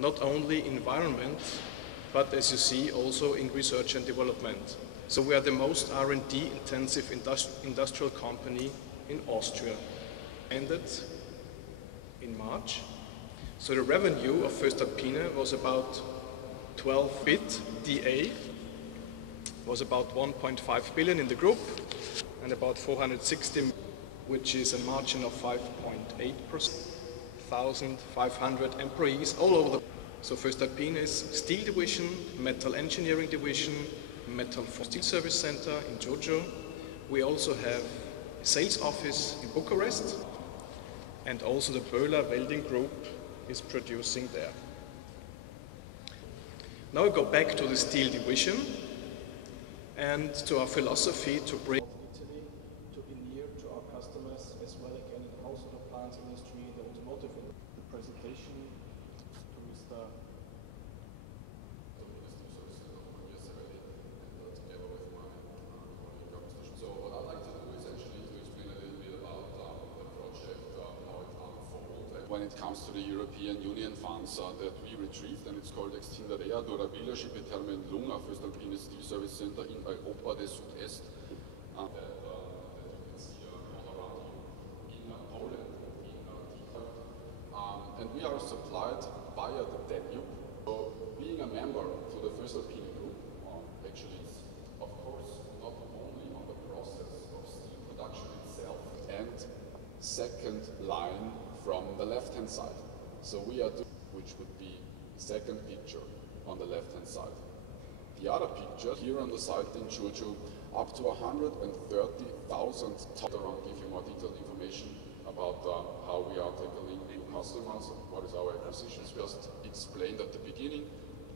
not only environment, but as you see, also in research and development. So we are the most R&D intensive industrial company in Austria. Ended in March. So the revenue of Voestalpine was about 12 bit DA, was about 1.5 billion in the group, and about 460, which is a margin of 5.8%. 1,500 employees all over the. So Voestalpine is steel division, metal engineering division, metal for steel service center in Giorgio. We also have a sales office in Bucharest, and also the Böhler welding group is producing there. Now we go back to the steel division and to our philosophy to bring Italy to be near to our customers, as well again in the household appliance industry, the automotive industry. The presentation to Mr. So what I'd like to do is actually to explain a little bit about the project, how it unfolded. When it comes to the European Union funds that we retrieved, and it's called Extinderea Durabilia și pe termen lung, Voestalpine Steel Service Center in Europa de Sud-Est. That you can see all around you in Poland, and we are supplied via the Danube. So being a member to the Voestalpine group, actually is of course not only on the process of steel production itself, and second line from the left-hand side. So we are doing, which would be the second picture on the left-hand side. The other picture here on the site in Giorgio, up to 130,000 tons. I'll give you more detailed information about how we are tackling new customers, what is our acquisitions. We just explained at the beginning,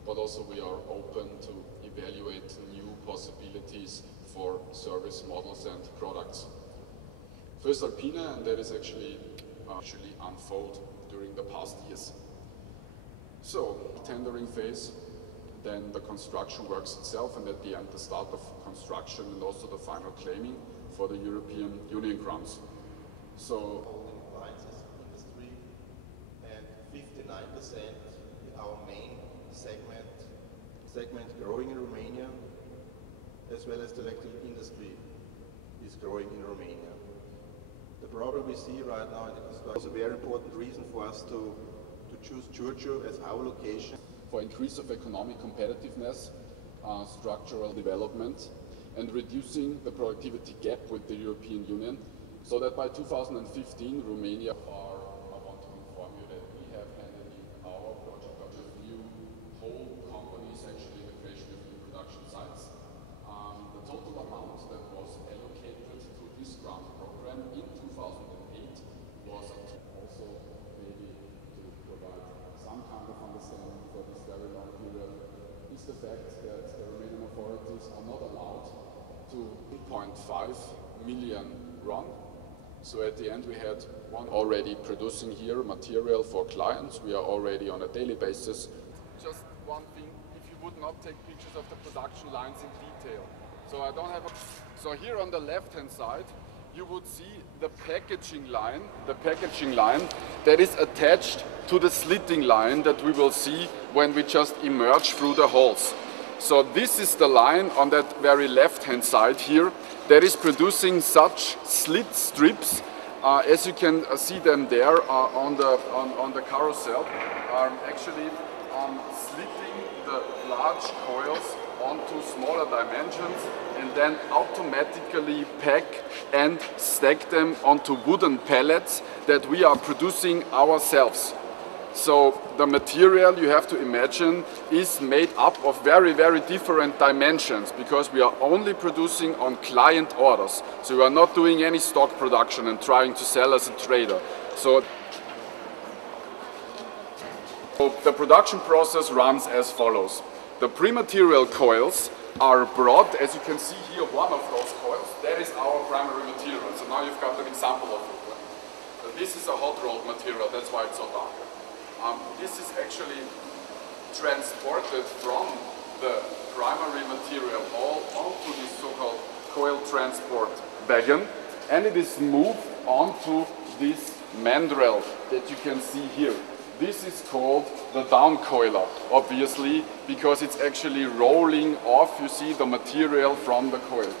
but also we are open to evaluate new possibilities for service models and products. Voestalpine, and that is actually unfold during the past years. So, tendering phase, then the construction works itself, and at the end the start of construction and also the final claiming for the European Union grants. So, appliances industry, and 59% our main segment growing in Romania, as well as the electrical industry is growing in Romania. The problem we see right now in the construction is a very important reason for us to choose Giorgio as our location. For increase of economic competitiveness, structural development, and reducing the productivity gap with the European Union, so that by 2015 Romania I want to inform you that we have handed in our project of new whole companies, actually the creation of new production sites. The total amount that was allocated to this grant program in 2008 was also maybe to provide some kind of understanding for this very long period, is the fact that the Romanian authorities are not allowed to 2.5 million RON. So at the end we had one already producing here material for clients. We are already on a daily basis. Just one thing, if you would not take pictures of the production lines in detail. So I don't have a... So here on the left hand side you would see the packaging line that is attached to the slitting line that we will see when we just emerge through the holes. So this is the line on that very left-hand side here that is producing such slit strips, as you can see them there on the carousel, actually slitting the large coils onto smaller dimensions and then automatically pack and stack them onto wooden pallets that we are producing ourselves. So the material, you have to imagine, is made up of very, very different dimensions, because we are only producing on client orders. So we are not doing any stock production and trying to sell as a trader. So the production process runs as follows. The pre-material coils are brought, as you can see here, one of those coils, that is our primary material. So now you've got an example of it. This is a hot rolled material, that's why it's so dark. This is actually transported from the primary material all onto this so-called coil transport wagon, and it is moved onto this mandrel that you can see here. This is called the down coiler, obviously, because it's actually rolling off, you see, the material from the coil.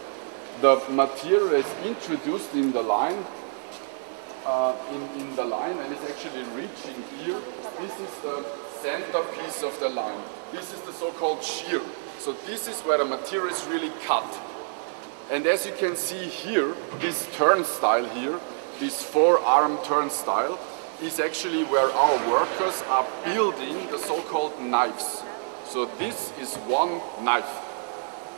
The material is introduced in the line, and it's actually reaching here. This is the centerpiece of the line. This is the so-called shear. So this is where the material is really cut. And as you can see here, this turnstile here, this four-arm turnstile, is actually where our workers are building the so-called knives. So this is one knife.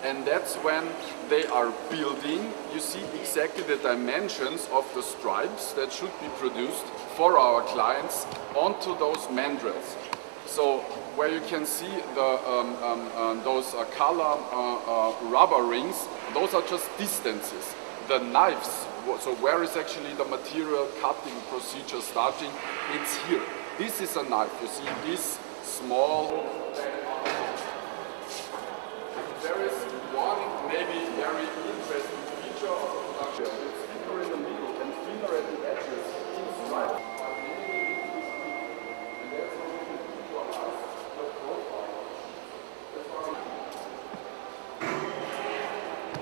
And that's when they are building, you see exactly the dimensions of the stripes that should be produced for our clients onto those mandrels. So where you can see the, those color rubber rings, those are just distances. The knives, so where is actually the material cutting procedure starting? It's here. This is a knife. You see this small. There is one maybe very interesting feature of the production. It's thinner in the middle and thinner at the edges. It's right.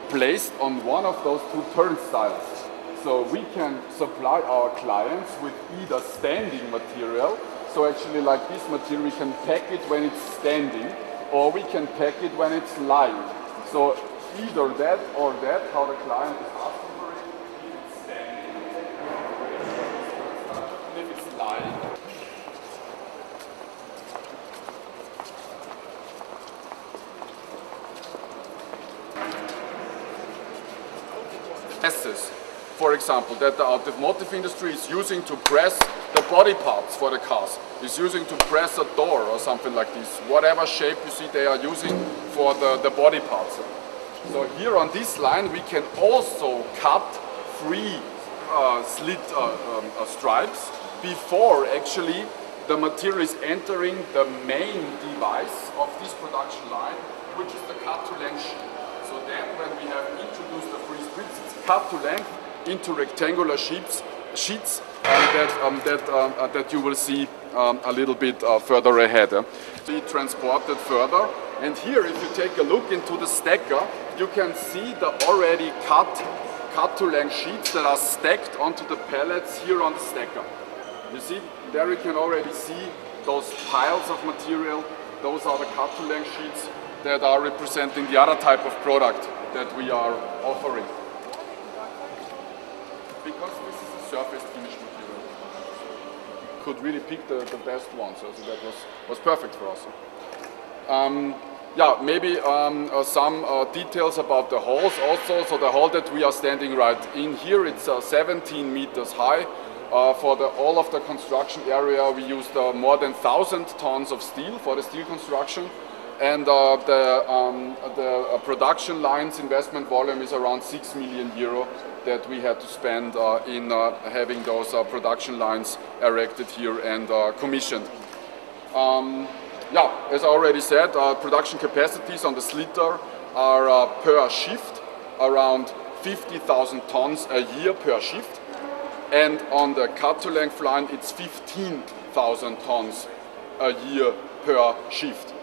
Placed on one of those two turnstiles. So we can supply our clients with either standing material, so actually like this material we can pack it when it's standing, or we can pack it when it's lying. So either that or that, how the client is asking for it, if it's standing, if it's lying. For example, that the automotive industry is using to press the body parts for the cars, is using to press a door or something like this, whatever shape you see they are using for the body parts. So here on this line we can also cut three slit stripes before actually the material is entering the main device of this production line, which is the cut-to-length sheet. So then when we have introduced the three strips, it's cut to length into rectangular sheets that you will see a little bit further ahead. Be transported further, and here if you take a look into the stacker, you can see the already cut to length sheets that are stacked onto the pallets here on the stacker. You see, there you can already see those piles of material. Those are the cut to length sheets that are representing the other type of product that we are offering. Because this is a surface finished material, could really pick the best one, so that was perfect for us. Yeah, maybe some details about the halls also. So the hall that we are standing right in here, it's 17 meters high. For all of the construction area, we used more than 1,000 tons of steel for the steel construction. And the production line's investment volume is around 6 million euro that we had to spend in having those production lines erected here and commissioned. Yeah, as I already said, production capacities on the slitter are per shift around 50,000 tons a year per shift, and on the cut-to-length line it's 15,000 tons a year per shift.